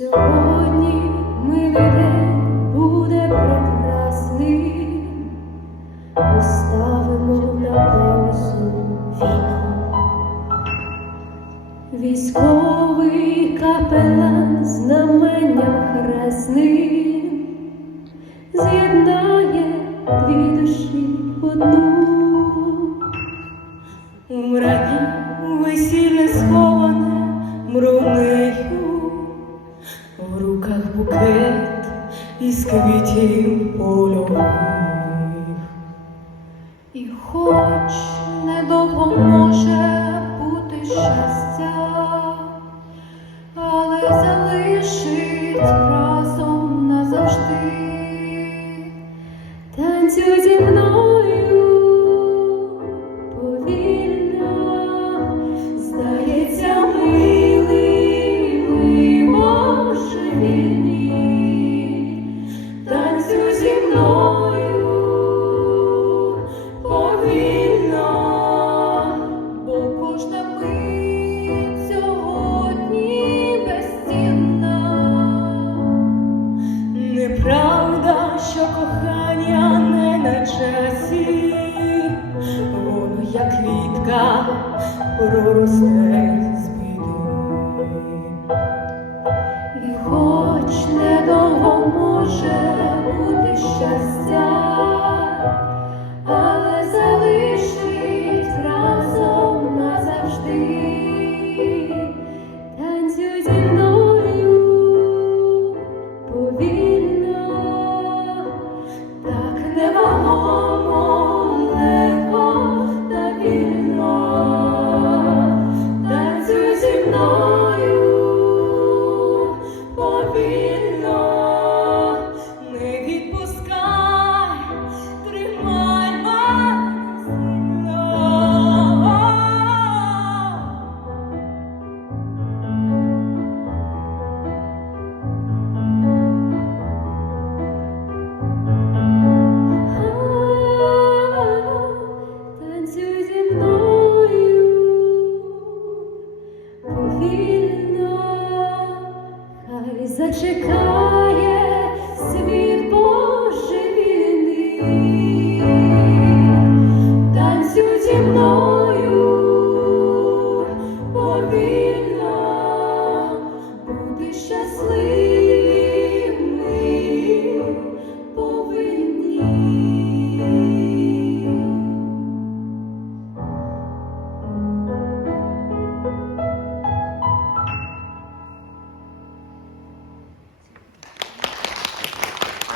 Сьогодні милий день буде прекрасний, поставимо на паузу. Військовий капелан знаменням хресним з'єднає дві душі в одну мраки весілля сховане мрунею в руках букет із квітів польових. І хоч недовго може бути щастя, але залишить разом назавжди. Танцюй зі мною Неправда, що кохання не на часі, воно як квітка проросте з біди. І хоч недовго може бути щастя, але залишить разом назавжди. the Lord.